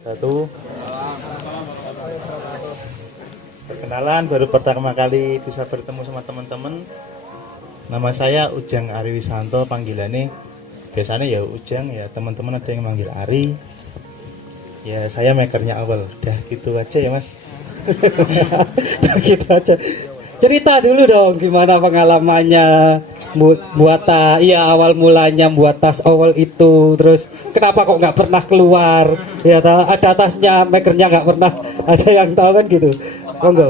Satu. Perkenalan, baru pertama kali bisa bertemu sama teman-teman. Nama saya Ujang Ari Wisanto, panggilannya biasanya ya Ujang, ya teman-teman ada yang manggil Ari. Ya saya makernya awal. Dah gitu aja ya Mas. Nah, gitu aja. Cerita dulu dong gimana pengalamannya buat iya awal mulanya buat tas awal itu, terus kenapa kok nggak pernah keluar ya, ada tasnya makernya nggak pernah ada yang tahu kan gitu. Monggo.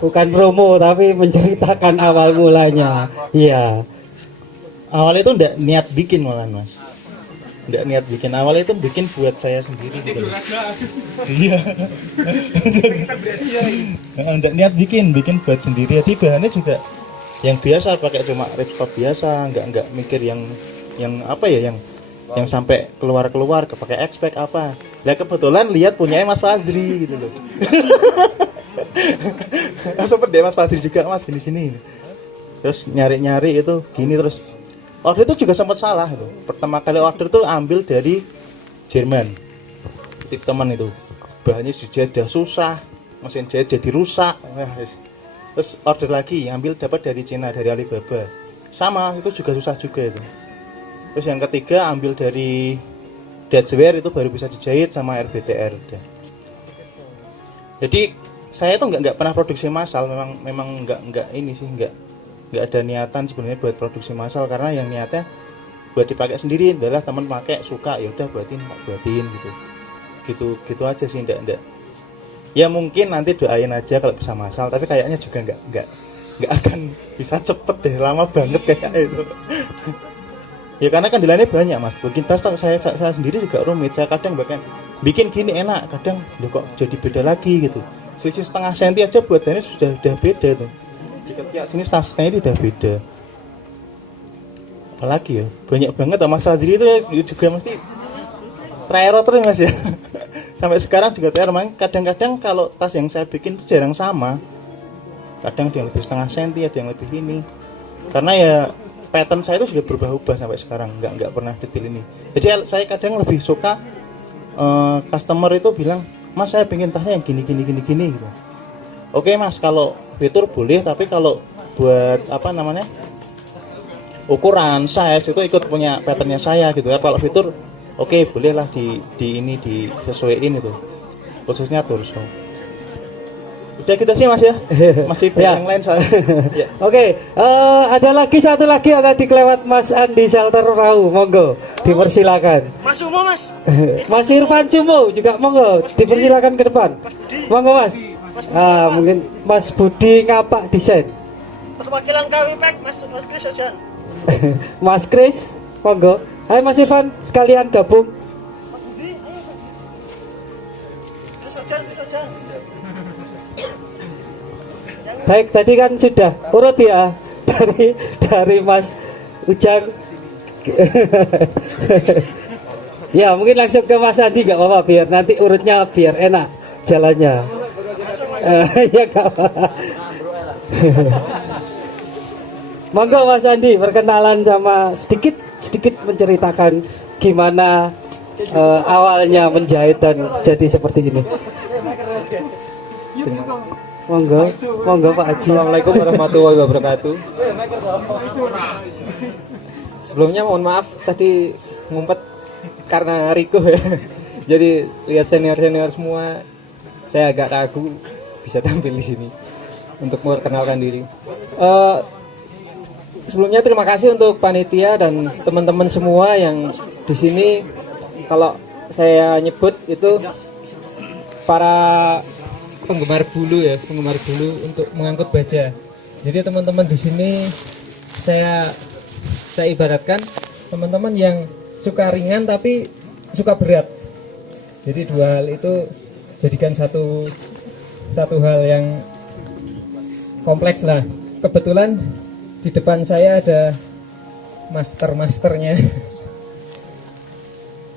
Bukan promo tapi menceritakan awal mulanya. Iya. Awalnya itu ndak niat bikin malah Mas. Nggak niat bikin, awalnya itu bikin buat saya sendiri gitu. Iya. Nggak niat bikin buat sendiri. Jadi bahannya juga yang biasa, pakai cuma ripstop biasa, nggak mikir yang apa ya, yang sampai keluar pakai expect apa. Lah kebetulan lihat punyanya Mas Fazri gitu loh. Sempet deh Mas Fazri juga, Mas gini. Terus nyari itu gini, terus order itu juga sempat salah itu. Pertama kali order itu ambil dari Jerman. Tip teman itu. Bahannya sudah susah, mesin jahit jadi rusak. Terus order lagi, ambil dapat dari Cina, dari Alibaba. Sama, itu juga susah juga itu. Terus yang ketiga ambil dari Deadswear, itu baru bisa dijahit sama RBTR. Jadi saya tuh nggak pernah produksi massal, memang nggak ini sih, nggak ada niatan sebenarnya buat produksi massal, karena yang niatnya buat dipakai sendiri adalah teman pakai suka, ya udah buatin gitu aja sih. Nggak ya mungkin nanti doain aja kalau bisa massal, tapi kayaknya juga nggak akan bisa cepet deh, lama banget kayak itu. Ya karena kandilannya banyak Mas, bikin tas saya sendiri juga rumit. Saya kadang bahkan bikin gini enak, kadang loh kok jadi beda lagi gitu. Selisih setengah senti aja buatannya sudah beda tuh. Jika tiap sini tasnya ini udah beda. Apalagi ya, banyak banget Mas Fadri itu juga mesti terus Mas ya. Sampai sekarang juga memang kadang-kadang kalau tas yang saya bikin itu jarang sama. Kadang ada yang lebih setengah senti, ada yang lebih ini. Karena ya pattern saya itu juga berubah-ubah sampai sekarang, nggak pernah detail ini. Jadi saya kadang lebih suka customer itu bilang, Mas saya pengen tasnya yang gini gitu. Oke Mas, kalau fitur boleh, tapi kalau buat apa namanya ukuran size itu ikut punya patternnya saya gitu ya. Kalau fitur oke, bolehlah disesuaiin itu, khususnya torso. Udah gitu sih Mas ya, masih Ya. yang lain soalnya. Ya. Oke, ada satu lagi yang tadi kelewat Mas Andi Shelter Rahu, monggo dipersilakan. Mas Umo Mas. Mas Irfan Cumo juga monggo dipersilakan ke depan. Monggo Mas. Mungkin Mas Budi Ngapak Desain. Perwakilan KWPEK Mas Kris aja. Mas Kris, monggo. Hai Mas Irfan, sekalian gabung. Mas Budi, ayo. Kris aja. Baik, tadi kan sudah urut ya dari Mas Ujang. Ya, mungkin langsung ke Mas Andi nggak apa-apa, biar nanti urutnya biar enak jalannya. Ya nggak apa. Monggo Mas Andi, perkenalan sama sedikit menceritakan gimana awalnya menjahit dan jadi seperti ini. Monggo Pak Haji. Assalamualaikum warahmatullahi wabarakatuh. Sebelumnya mohon maaf tadi ngumpet karena Riko ya. Jadi lihat senior semua, saya agak ragu bisa tampil di sini untuk memperkenalkan diri. Sebelumnya terima kasih untuk panitia dan teman-teman semua yang di sini. Kalau saya nyebut itu para penggemar bulu untuk mengangkut baja. Jadi teman-teman di sini saya ibaratkan teman-teman yang suka ringan tapi suka berat. Jadi dua hal itu jadikan satu hal yang kompleks lah. Kebetulan di depan saya ada masternya.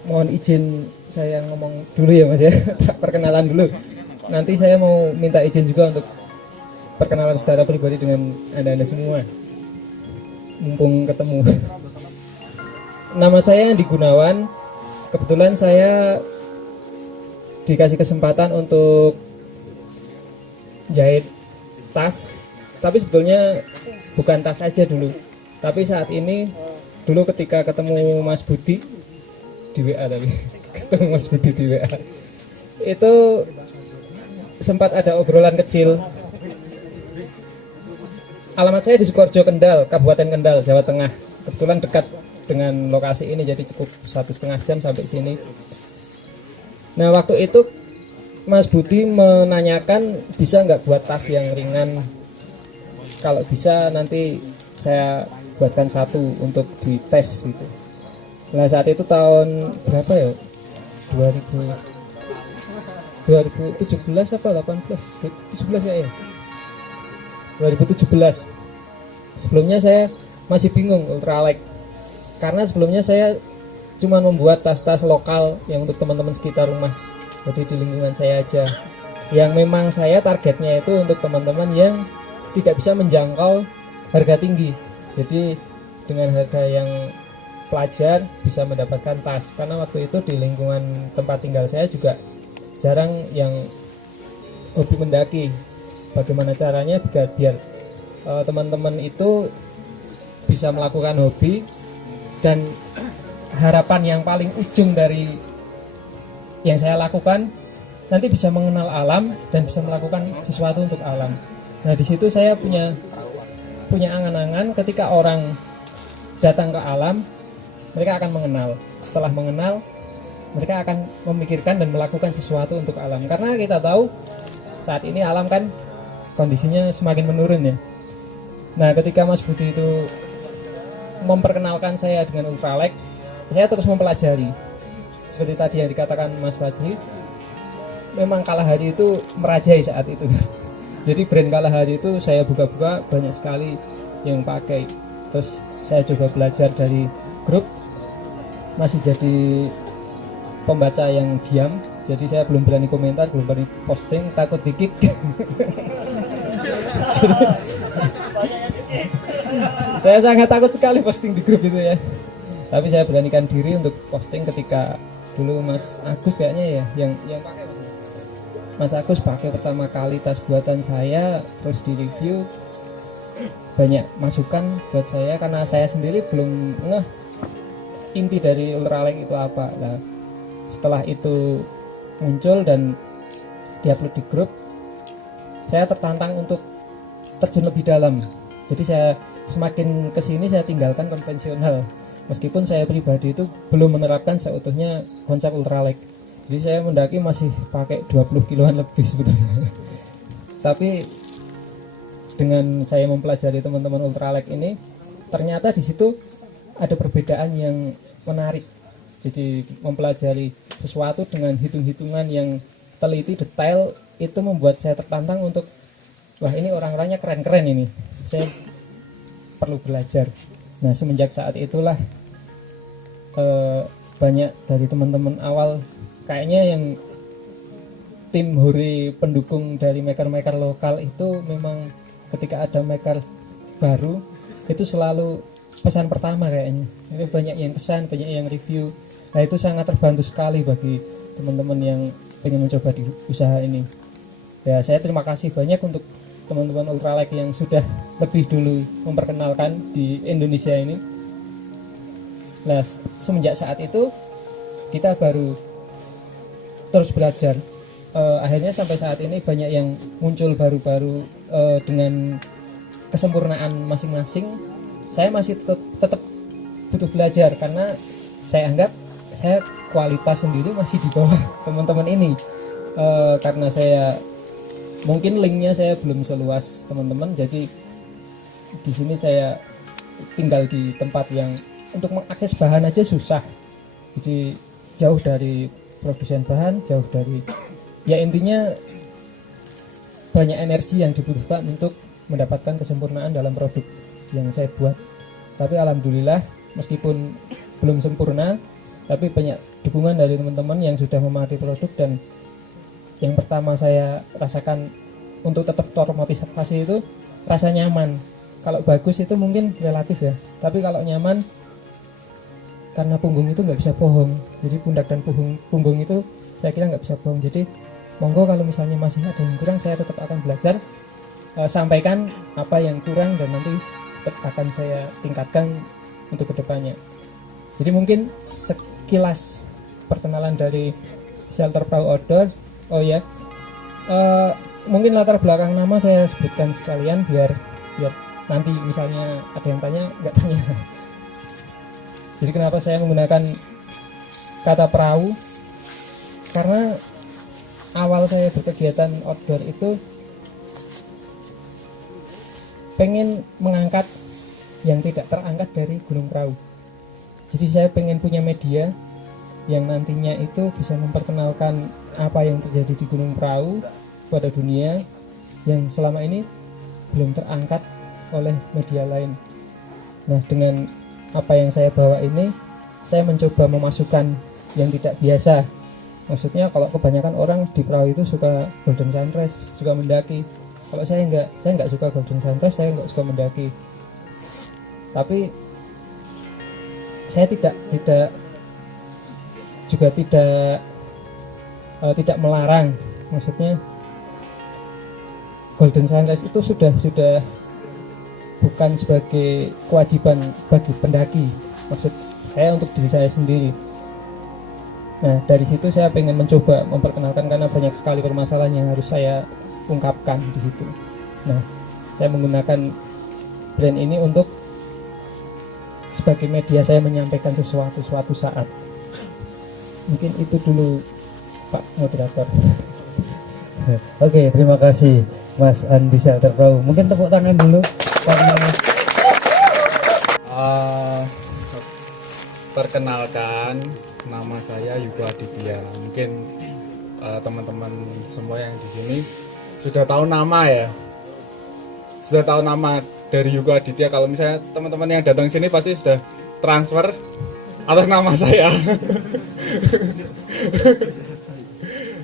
Mohon izin saya ngomong dulu ya Mas ya. Perkenalan dulu. Nanti saya mau minta izin juga untuk perkenalan secara pribadi dengan anda semua, mumpung ketemu. Nama saya Andi Gunawan, kebetulan saya dikasih kesempatan untuk jahit tas, tapi sebetulnya bukan tas aja dulu, tapi saat ini dulu ketika ketemu Mas Budi di WA tadi ketemu Mas Budi di WA itu sempat ada obrolan kecil. Alamat saya di Sukoharjo, Kendal, Kabupaten Kendal, Jawa Tengah. Kebetulan dekat dengan lokasi ini, jadi cukup 1,5 jam sampai sini. Nah, waktu itu Mas Budi menanyakan bisa nggak buat tas yang ringan. Kalau bisa nanti saya buatkan satu untuk dites gitu. Nah, saat itu tahun berapa ya? 2017 apa 18? 17 ya? 2017. Sebelumnya saya masih bingung ultralight, karena sebelumnya saya cuma membuat tas-tas lokal yang untuk teman-teman sekitar rumah, jadi di lingkungan saya aja, yang memang saya targetnya itu untuk teman-teman yang tidak bisa menjangkau harga tinggi. Jadi dengan harga yang pelajar bisa mendapatkan tas, karena waktu itu di lingkungan tempat tinggal saya juga jarang yang hobi mendaki. Bagaimana caranya biar teman-teman itu bisa melakukan hobi, dan harapan yang paling ujung dari yang saya lakukan nanti bisa mengenal alam dan bisa melakukan sesuatu untuk alam. Nah, di situ saya punya angan-angan ketika orang datang ke alam, mereka akan mengenal. Setelah mengenal, mereka akan memikirkan dan melakukan sesuatu untuk alam, karena kita tahu saat ini alam kan kondisinya semakin menurun ya. Nah, ketika Mas Budi itu memperkenalkan saya dengan ultralight, saya terus mempelajari. Seperti tadi yang dikatakan Mas Fajri, memang Kalahari itu merajai saat itu. Jadi brand Kalahari itu saya buka-buka banyak sekali yang pakai. Terus saya coba belajar dari grup, masih jadi pembaca yang diam. Jadi saya belum berani komentar, belum berani posting, takut di-kick. Saya sangat takut sekali posting di grup itu ya. Tapi saya beranikan diri untuk posting ketika dulu Mas Agus kayaknya ya yang pakai. Mas Agus pakai pertama kali tas buatan saya, terus di review, banyak masukan buat saya karena saya sendiri belum ngeh inti dari ultralight itu apa. Nah, setelah itu muncul dan diupload di grup, saya tertantang untuk terjun lebih dalam. Jadi saya semakin kesini saya tinggalkan konvensional, meskipun saya pribadi itu belum menerapkan seutuhnya konsep ultralight. Jadi saya mendaki masih pakai 20 kiloan lebih sebetulnya. Tapi dengan saya mempelajari teman-teman ultralight ini, ternyata di situ ada perbedaan yang menarik. Jadi mempelajari sesuatu dengan hitung-hitungan yang teliti, detail, itu membuat saya tertantang untuk, wah ini orang-orangnya keren-keren ini, saya perlu belajar. Nah, semenjak saat itulah banyak dari teman-teman awal, kayaknya yang tim Huri pendukung dari maker-maker lokal itu memang ketika ada maker baru itu selalu pesan pertama kayaknya. Itu banyak yang pesan, banyak yang review. Nah, itu sangat terbantu sekali bagi teman-teman yang ingin mencoba di usaha ini. Ya, saya terima kasih banyak untuk teman-teman ultralight yang sudah lebih dulu memperkenalkan di Indonesia ini. Nah, semenjak saat itu kita baru terus belajar. Akhirnya sampai saat ini banyak yang muncul baru-baru dengan kesempurnaan masing-masing. Saya masih tetap butuh belajar karena saya anggap saya kualitas sendiri masih di bawah teman-teman ini. Karena saya mungkin linknya saya belum seluas teman-teman, jadi di sini saya tinggal di tempat yang untuk mengakses bahan aja susah. Jadi jauh dari produsen bahan, jauh dari, ya intinya banyak energi yang dibutuhkan untuk mendapatkan kesempurnaan dalam produk yang saya buat. Tapi alhamdulillah meskipun belum sempurna, tapi banyak dukungan dari teman-teman yang sudah memakati produk. Dan yang pertama saya rasakan untuk tetap termotivasi itu rasa nyaman. Kalau bagus itu mungkin relatif ya, tapi kalau nyaman karena punggung itu nggak bisa bohong. Jadi pundak dan punggung itu saya kira nggak bisa bohong. Jadi monggo kalau misalnya masih ada yang kurang, saya tetap akan belajar, sampaikan apa yang kurang dan nanti tetap akan saya tingkatkan untuk kedepannya. Jadi mungkin sekilas perkenalan dari Shelter Perahu Outdoor. Oh ya, mungkin latar belakang nama saya sebutkan sekalian biar nanti misalnya ada yang tanya nggak tanya. Jadi kenapa saya menggunakan kata perahu? Karena awal saya berkegiatan outdoor itu pengen mengangkat yang tidak terangkat dari Gunung Perahu. Jadi saya pengen punya media yang nantinya itu bisa memperkenalkan apa yang terjadi di Gunung Perahu pada dunia yang selama ini belum terangkat oleh media lain. Nah, dengan apa yang saya bawa ini, saya mencoba memasukkan yang tidak biasa. Maksudnya kalau kebanyakan orang di perahu itu suka golden sunrise, suka mendaki. Kalau saya nggak suka golden sunrise, saya nggak suka mendaki. Tapi saya tidak melarang. Maksudnya golden sunrise itu sudah bukan sebagai kewajiban bagi pendaki, maksud saya untuk diri saya sendiri. Nah, dari situ saya pengen mencoba memperkenalkan karena banyak sekali permasalahan yang harus saya ungkapkan di situ. Nah, saya menggunakan brand ini untuk sebagai media saya menyampaikan sesuatu suatu saat. Mungkin itu dulu, Pak Moderator. Oke, terima kasih Mas Andi Shelter Perahu. Mungkin tepuk tangan dulu karena perkenalkan, nama saya Yugo Aditya. Mungkin teman-teman semua yang di sini sudah tahu nama ya. Sudah tahu nama dari Yugo Aditya. Kalau misalnya teman-teman yang datang sini pasti sudah transfer atas nama saya.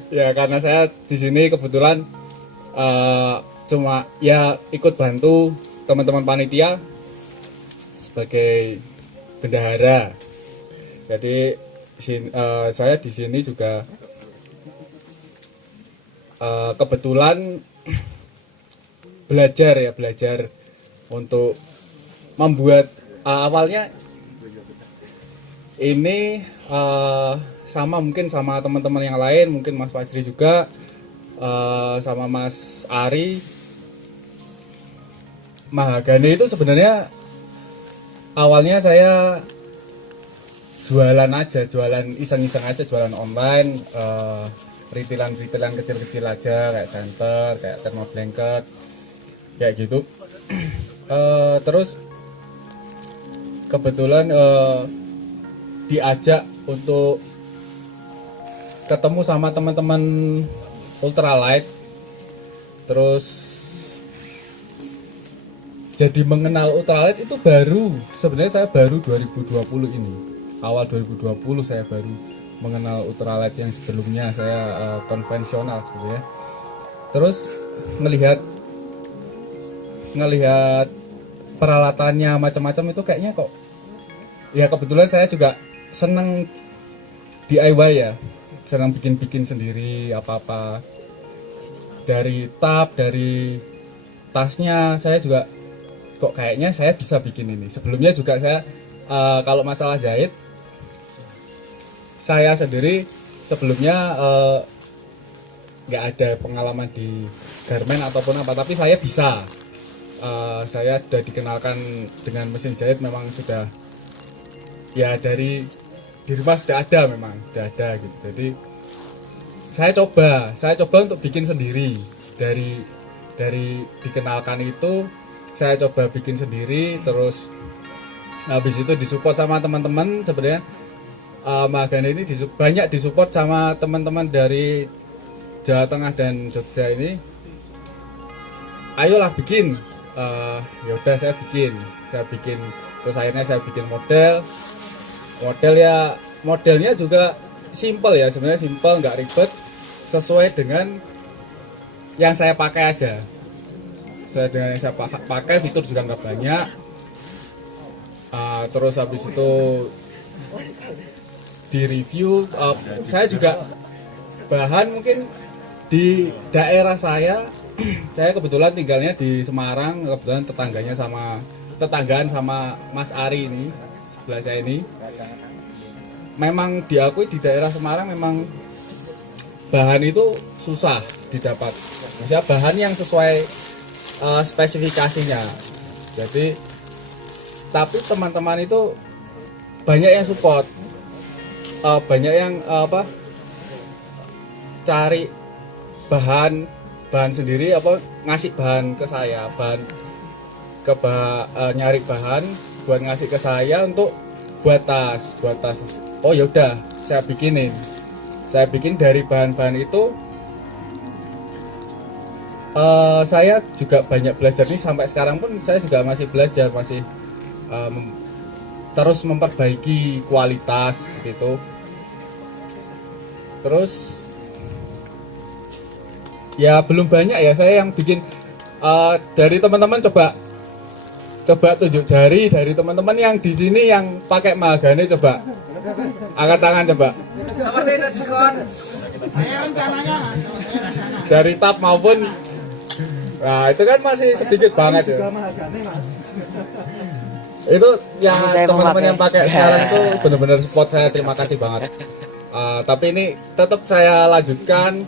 Ya, karena saya di sini kebetulan cuma ya ikut bantu teman-teman panitia sebagai bendahara. Jadi saya di sini juga kebetulan belajar untuk membuat awalnya ini mungkin sama teman-teman yang lain, mungkin Mas Fajri juga sama Mas Ari. Mahagani itu sebenarnya awalnya saya jualan iseng-iseng aja, jualan online, ritilan kecil-kecil aja, kayak senter, kayak thermal blanket, kayak gitu. Terus kebetulan diajak untuk ketemu sama teman-teman ultralight, terus jadi mengenal ultralight itu sebenarnya saya baru 2020 ini, awal 2020 saya baru mengenal ultralight. Yang sebelumnya saya konvensional sebenarnya. Terus ngelihat peralatannya macam-macam itu kayaknya kok ya, kebetulan saya juga seneng DIY ya, senang bikin sendiri apa-apa, dari dari tasnya. Saya juga kok kayaknya saya bisa bikin ini. Sebelumnya juga saya kalau masalah jahit, saya sendiri sebelumnya nggak ada pengalaman di garment ataupun apa, tapi saya bisa. Saya sudah dikenalkan dengan mesin jahit, memang sudah ya dari di rumah sudah ada gitu. Jadi saya coba untuk bikin sendiri. Dari dikenalkan itu saya coba bikin sendiri, terus habis itu disupport sama teman-teman. Sebenarnya Mahagani ini banyak disupport sama teman-teman dari Jawa Tengah dan Jogja ini. Ayolah bikin. Ya udah saya bikin terus akhirnya saya bikin modelnya juga simple ya, sebenarnya simple, nggak ribet, sesuai dengan yang saya pakai aja. Sesuai dengan yang saya pakai, fitur juga nggak banyak. Terus habis itu di review. Saya juga bahan mungkin di daerah saya. Saya kebetulan tinggalnya di Semarang, kebetulan tetanggaan sama Mas Ari ini sebelah saya ini. Memang diakui di daerah Semarang memang bahan itu susah didapat. Maksudnya bahan yang sesuai spesifikasinya. Jadi tapi teman-teman itu banyak yang support, banyak yang cari bahan sendiri, ngasih bahan ke saya, nyari bahan buat ngasih ke saya untuk buat tas. Oh ya udah, saya bikin dari bahan-bahan itu. Saya juga banyak belajar nih, sampai sekarang pun saya juga masih belajar, masih terus memperbaiki kualitas gitu. Terus ya belum banyak ya saya yang bikin. Dari teman-teman coba tunjuk jari dari teman-teman yang di sini yang pakai mahagane, coba angkat tangan coba. Dari tab maupun, nah itu kan masih sedikit banget ya. Itu yang teman-teman yang pakai sekarang itu benar-benar support saya, terima kasih banget. Tapi ini tetap saya lanjutkan.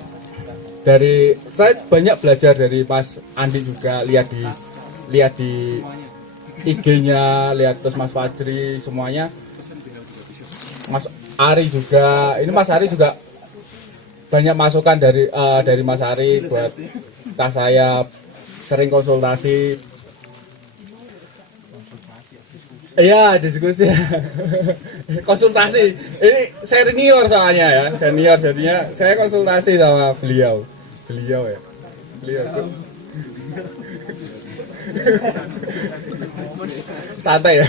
Saya banyak belajar dari Mas Andi juga, lihat di IG-nya, lihat terus Mas Fajri semuanya. Mas Ari juga, ini Mas Ari juga banyak masukan dari Mas Ari buat tas saya, sering konsultasi. Iya, diskusi. Konsultasi. Ini senior soalnya ya, jadinya saya konsultasi sama beliau ya. Beliau tuh santai ya.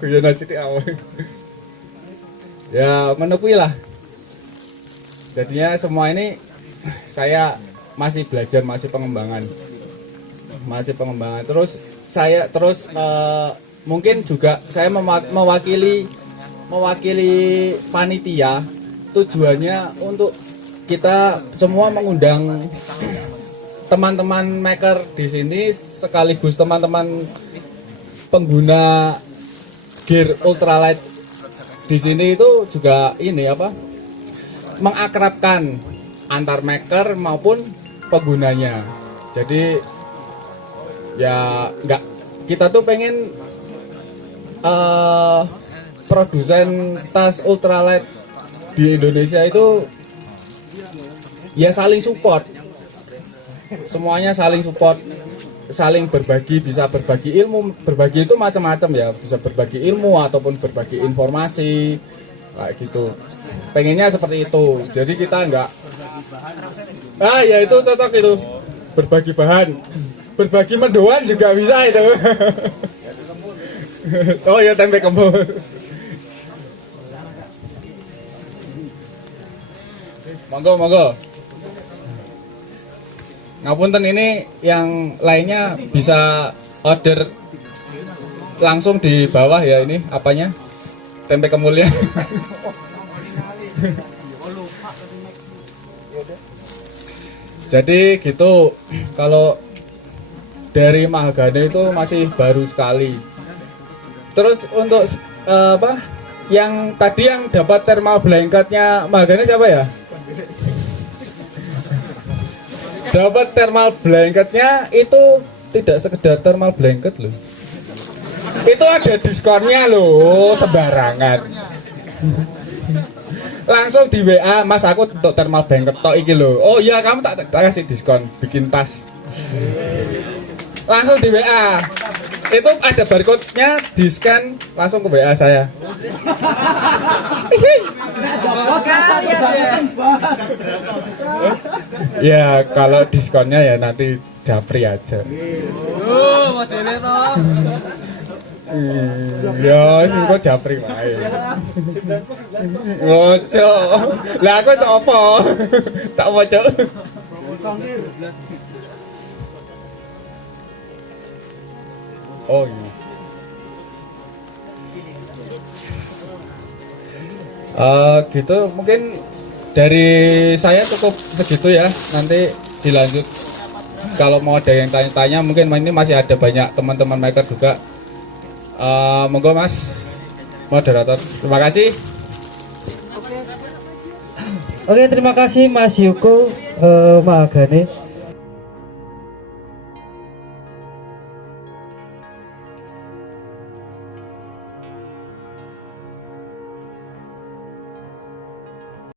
Guyon aja di awal. Ya, menepui lah. Jadinya semua ini saya masih belajar, masih pengembangan. Terus saya mungkin juga saya mewakili panitia, tujuannya untuk kita semua mengundang teman-teman maker di sini, sekaligus teman-teman pengguna gear ultralight di sini itu juga mengakrabkan antar maker maupun penggunanya. Jadi ya kita tuh pengen produsen tas ultralight di Indonesia itu ya saling support, semuanya saling support, saling berbagi, bisa berbagi ilmu. Berbagi itu macam-macam ya, bisa berbagi ilmu ataupun berbagi informasi kayak gitu. Pengennya seperti itu. Jadi kita ya itu cocok itu, berbagi bahan, berbagi mendoan juga bisa itu. Oh ya, tempe kembung. Monggo. Ngapunten, ini yang lainnya bisa order langsung di bawah ya, ini apanya? Tempe kemulnya. Jadi gitu, kalau dari mahagane itu masih baru sekali. Terus untuk yang tadi yang dapat thermal blanketnya mahagane siapa ya? Dapat thermal blanketnya itu tidak sekedar thermal blanket loh. Itu ada diskonnya loh, sembarangan. Langsung di WA, Mas aku untuk thermal blanket tok iki loh. Oh iya, kamu tak kasih diskon bikin tas. Langsung di WA. Itu ada barcode-nya, di-scan langsung ke WA saya. Ya kalau diskonnya ya nanti japri aja. Modelnya toh. Ya sing kok japri wae. Ojo. Lah aku tak apa? Tak waca. Oh iya. Gitu mungkin dari saya cukup segitu ya. Nanti dilanjut kalau mau ada yang tanya-tanya, mungkin ini masih ada banyak teman-teman maker juga. Monggo Mas moderator. Terima kasih. Oke, terima kasih Mas Yuko Mahagane